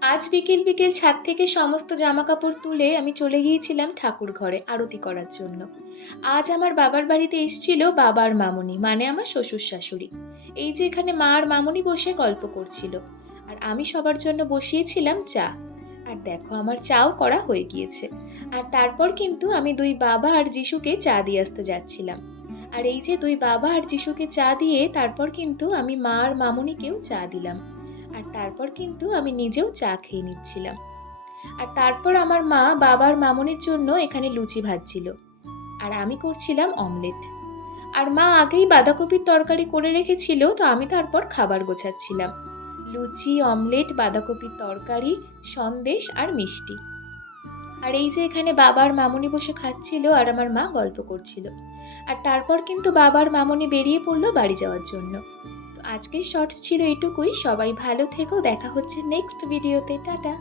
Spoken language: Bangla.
আজ বিকেল বিকেল ছাদ থেকে সমস্ত জামা কাপড় তুলে আমি চলে গিয়েছিলাম ঠাকুর ঘরে আরতি করার জন্য। আজ আমার বাবার বাড়িতে এসছিল বাবার মামনি মানে আমার শ্বশুর শাশুড়ি। এই যে এখানে মা আর মামনি বসে গল্প করছিল। আর আমি সবার জন্য বসিয়েছিলাম চা। আর দেখো, আমার চাও করা হয়ে গিয়েছে। আর তারপর কিন্তু আমি দুই বাবা আর যিশুকে চা দিয়ে আসতে যাচ্ছিলাম। আর এই যে দুই বাবা আর যিশুকে চা দিয়ে, তারপর কিন্তু আমি মা আর মামুনিকেও চা দিলাম। আর তারপর কিন্তু আমি নিজেও চা খেয়ে নিচ্ছিলাম। আর তারপর আমার মা বাবার মামুনির জন্য এখানে লুচি ভাজছিল। আর আমি করছিলাম অমলেট। আর মা আগেই বাঁধাকপির তরকারি করে রেখেছিল, তো আমি তারপর খাবার গোছাচ্ছিলাম। লুচি, অমলেট, বাঁধাকপির তরকারি, সন্দেশ আর মিষ্টি। আর এই যে এখানে বাবার মামনি বসে খাচ্ছিল আর আমার মা গল্প করছিল। আর তারপর কিন্তু বাবার মামনি বেরিয়ে পড়ল বাড়ি যাওয়ার জন্য। আজকের শর্টস ছিল এটুকুই। সবাই ভালো থেকো। দেখা হচ্ছে নেক্সট ভিডিওতে টাটা।